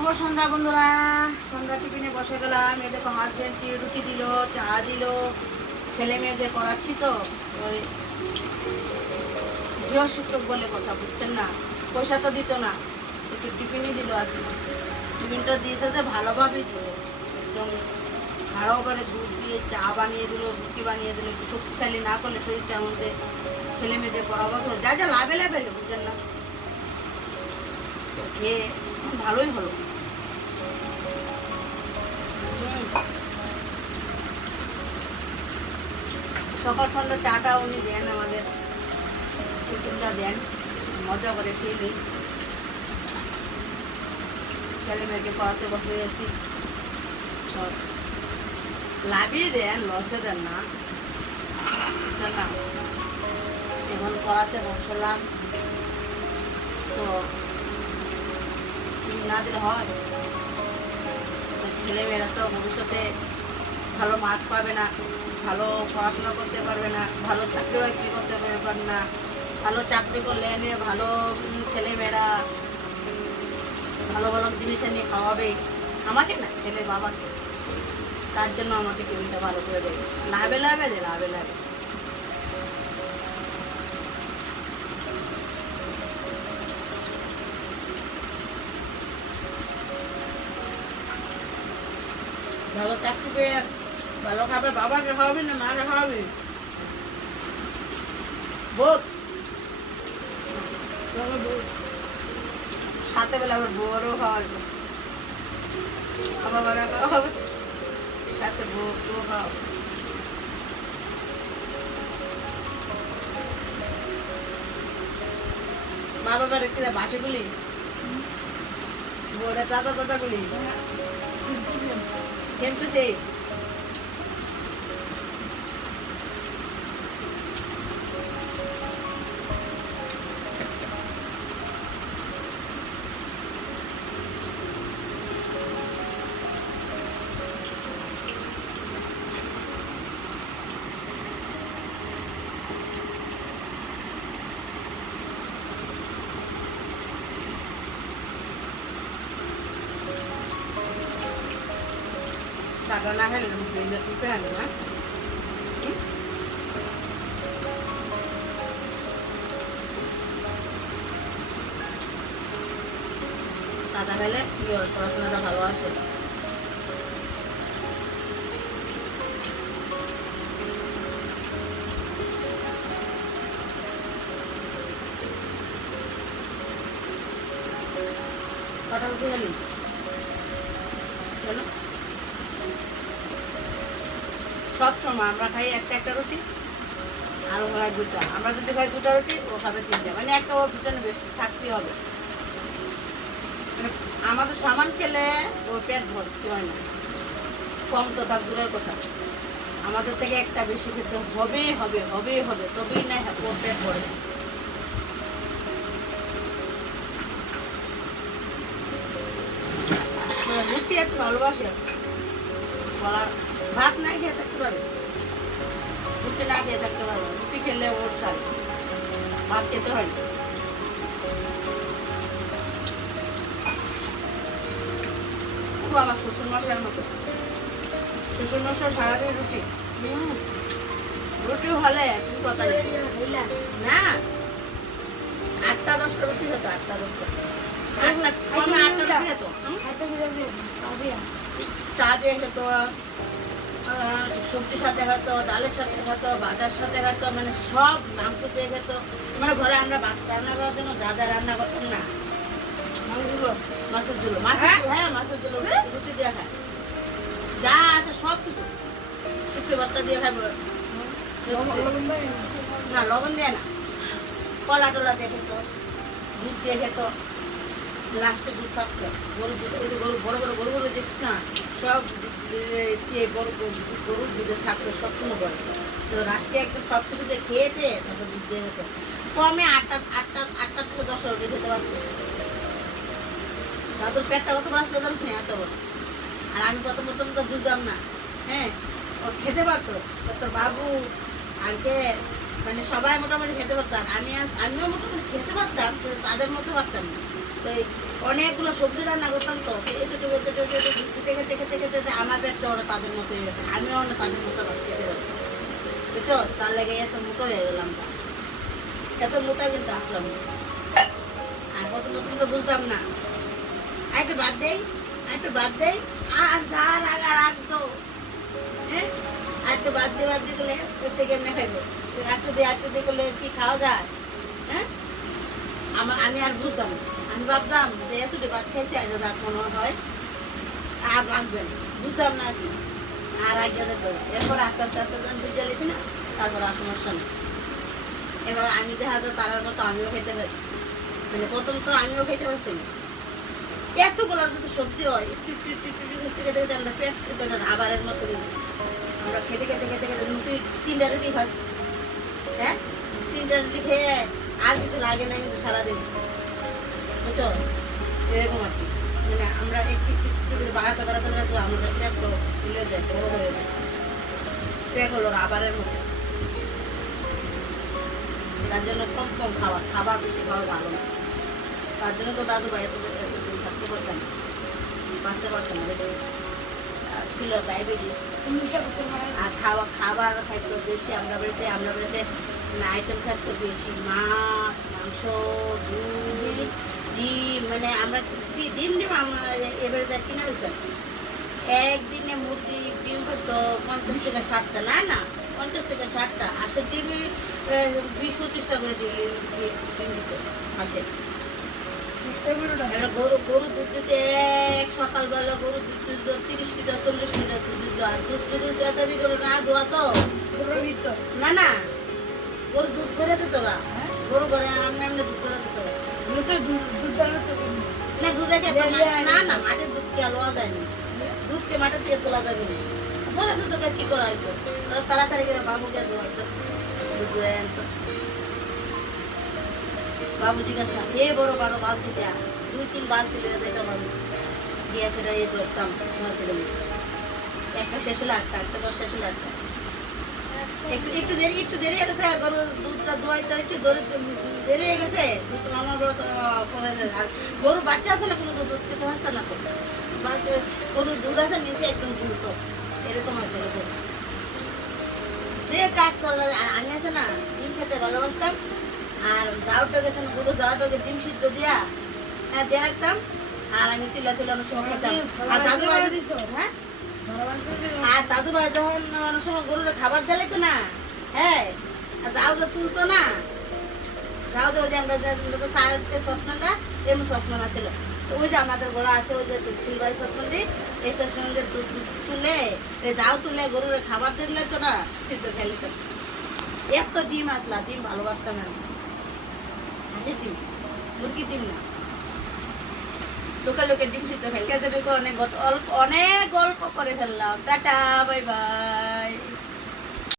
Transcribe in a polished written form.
শুভ সন্ধ্যা বন্ধুরা। সন্ধ্যা টিফিনে বসে গেলাম। এ দেখো হাজবেন্ড রুটি দিল, চা দিল। ছেলে মেয়েদের পড়াচ্ছি তো, ওই গৃহশিক্ষক বলে কথা, বুঝছেন না? পয়সা তো দিত না, একটু টিফিনই দিল আর কি। টিফিনটা দিয়েছে যে ভালোভাবেই দিল, একদম ভালো করে দুধ দিয়ে চা বানিয়ে দিল, রুটি বানিয়ে দিল। একটু শক্তিশালী না করলে শরীরটার মধ্যে ছেলে মেয়েদের পড়াবো যা যা লাভে লাভে, বুঝছেন না? খেয়ে ভালোই হলো। সকাল সন্ধ্যা চাটা উনি দেন, আমাদের টিফিনটা দেন, মজা করে খেয়ে নিই। ছেলে মেয়েকে পড়াতে বসে গেছি, লাভই দেন, লসে দেন না, বুঝছেন না? এখন পড়াতে বসলাম তো না দিলে হয়? ছেলেমেয়েরা তো ভবিষ্যতে ভালো মার্ক পাবে না, ভালো পড়াশোনা করতে পারবে না, ভালো চাকরি বাকরি করতে পারবে না। ভালো চাকরি করলে এনে ভালো ছেলেমেয়েরা ভালো ভালো জিনিস এনে খাওয়াবে আমাকে না, ছেলে বাবাকে। তার জন্য আমাকে টিফিনটা ভালো করে দেবে, লাভে লাভে দে, লাভে লাভে। ভালো চাকরি পেয়ে ভালো খাবে, বাবাকে খাওয়াবি না মাকে খাওয়াবি? বোধ সাথে বেলা আবার বউরও খাওয়াবে, আমার বাবা খাওয়াবে, সাথে বউ খাওয়াবে। মা বাবার একটু বাসেগুলি, বউরা দাদা দাদাগুলি সেম টু সেম। চাটা না খেলে টিপে আনবে না। চাটা খেলে কি হয়, পড়াশোনাটা ভালো আসে। কটা রুটি খেলি চলো। সব সময় আমরা খাই একটা একটা রুটি, আর ও খাই দুটা। আমরা যদি খাই দুটা রুটি, ও খাবে তিনটা, মানে একটা ওর পিছনে বেশি থাকতেই হবে। মানে আমাদের সামান খেলে ওর পেট ভর্তি হয় না, কম তো থাক দূরের কথা, আমাদের থেকে একটা বেশি খেতে হবে হবে হবে হবে, তবেই না ওর পেট ভরে। রুটি এত ভালোবাসে, বলার ভাত না খেয়ে থাকতে পারবে, রুটি না খেয়ে থাকতে পারবে। রুটি খেলে ওর সাথে ভাত খেতে হয় না। পুরো আমার শ্বশুর মশাইয়ের মতো, শ্বশুর মশাই সারাদিন রুটি, রুটিও হলে তুমি কথা নেই না। 8টা 10টা রুটি হতো, 8টা 10টা, 8টা রুটি হতো। চা দিয়ে খেতো, সবজির সাথে হয়তো, ডালের সাথে হয়তো, ভাজার সাথে হয়তো, মানে সব মাংস দিয়ে খেতো। মানে ঘরে আমরা ভাত রান্না করার জন্য যা যা রান্না করতাম না, মাছের ঝুলো, হ্যাঁ মাছের ঝুলো রুটি দিয়ে খায়, যা আছে সব কিছু। শুকনো ভর্তা দিয়ে খাবো না, লবণ দিয়ে না, কলা টলা দিয়ে খেতো, দুধ দিয়ে খেতো। লাস্টে দুধ থাকতো, গরু দুধ, ওই যে গরু বড় বড় গরুগুলো দেখছিস না, সব গরুর দুধে থাকতো সবসময় করে। তো লাস্টে একদম সব কিছু দিয়ে খেয়েছে, তারপর দুধ দিয়ে যেত। কমে 8টা থেকে 10টা রুটি খেতে পারতো। দাদুর পেটটা কত বড় ছিল জানিস না, এত বড়। আর আমি প্রথম তো বুঝতাম না, হ্যাঁ ও খেতে পারতো, তোর বাবু আগে মানে সবাই মোটামুটি খেতে পারতো, আর আমিও মোটামুটি খেতে পারতাম, কিন্তু তাদের মতো পারতাম না। তো এই অনেকগুলো সবজি রান্না করতাম তো এতটুকু খেতে খেতে খেতে খেতে আমার পেটটা ওরা তাদের মতো হয়ে গেছে, আমিও না তাদের মতো ভাত খেতে পারছি, বুঝছো? তার লেগে এত মোটো হয়ে গেলাম, এত মোটা কিন্তু আসলাম না। আর প্রথম প্রথম তো বুঝতাম না, একটু বাদ দেই একটু বাদ দেই আর যা রাগা রাখতো, হ্যাঁ আর একটু বাদ দিয়ে গেলে ওর থেকে এমনি খাইবো, একটু দিয়ে করলে কি খাওয়া যায়? হ্যাঁ আমি আর বুঝতাম না, আমি ভাবতাম যে এতটি ভাত খাইছি আজ রাত মনে হয় আর রাখবেন, বুঝতাম না আর কি। আর আগে এরপর আস্তে আস্তে আস্তে যখন বুঝে গেছি না, তারপর আর সমস্যা নেই। এবার আমি দেখা যায় তারার মতো আমিও খেতে পারি, মানে প্রথম তো আমিও খেতে পারছি না। এতগুলো যদি সবজি হয় একটু একটু একটু একটু খেতে খেতে খেতে আমরা পেট খেতে আবারের মতো আমরা খেতে খেতে খেতে খেতে তুই 3টা রুটি খাস, হ্যাঁ 3টা রুটি খেয়ে আর কিছু লাগে না কিন্তু সারাদিন, বুঝছো? এরকম আর কি, মানে আমরা একটু একটু একটু করে বাড়াতে আমাদের পেট ফুলে যায়, বড় হয়ে যায়, পেট হলো আবারের মতো। তার জন্য কম কম খাবার বেশি খাওয়া ভালো না। তার জন্য তো দাদু ভাই এতদিন থাকতে পারতাম না, বাঁচতে পারতাম না, ছিল ডায়াবেটিস। আর খাবার খাইতো বেশি, আমরা বাড়িতে আইটেম থাকতো বেশি, মাছ মাংস দুধ ডিম, মানে আমরা ডিম আমরা এবারে কিনে হয়েছে একদিনে মুরগি ডিম হতো 50 থেকে 60টা, না 50 থেকে 60টা, হাঁসের ডিমই 20-25টা করে ডিম দিত হাঁসের। গরু দুধ দিতে সকালবেলা গরু দুধ দিত 30 লিটার 40 লিটার দুধ দিত। আর দুধ যদি তাড়াতাড়ি করে না দোয়া তো না গরু দুধ করে দিত গা, গরু ঘরে আমি দুধ করে দিত না, দুধ না মাটির দুধ কে লোয়া যায়নি, দুধকে মাটির থেকে তোলা যাবে না, বলে তো তোকে কি করা হইতো, তাড়াতাড়ি করে বাবুকে দোয়াইতো, দুধ আনতো। বাবু জিজ্ঞাসা এ বড় বড় বালতি দেয়া 2-3 বালতি লেগে যেতাম আমি দিয়ে সেটা ইয়ে করতাম, একটা শেষ হলো 8টা, একটা পর শেষ হলো 8টা, একটু দেরি হয়ে গেছে, গরুর দুধটা দোয়াইতে একটু দেরি হয়ে গেছে, দুধ আমার বড় তো পরে যায়। আর গরুর বাচ্চা আছে না, কোনো দুধ খেতে হচ্ছে না তো, গরুর দুধ আছে নিচে একদম দ্রুত, এরকম আছে এরকম যে কাজ করবে। আর আমি আছে না ডিম খেতে ভালোবাসতাম, আর যাওটা গেছে না গরু যাওয়াটাকে ডিম সিদ্ধ দিয়া দিয়ে রাখতাম, আর আমি তিলা অনেক সময় খেতাম। আর দাদু ভাই হ্যাঁ, আর দাদু ভাই যখন অনেক সময় গরুর খাবার দিলে তো না, হ্যাঁ যাও যে তুলতো না, যাও যে ওই যে আমরা সারের সসপ্যানটা এমন সসপ্যান আছিল, তো ওই যে আমাদের ঘোড়া আছে ওই যে সিলভার সসপ্যান দিই, এই সসপ্যান দিয়ে দুধ তুলে যাও তুলে গরুর খাবার দিলে তো না সিদ্ধ খেলে তো। এত ডিম আসলা, ডিম ভালোবাসতাম আমি, ডিম মুরগি ডিম না, লোকে ডিম সিদ্ধ খেলে। অনেক গল্প করে ফেললাম, টাটা বাই বাই।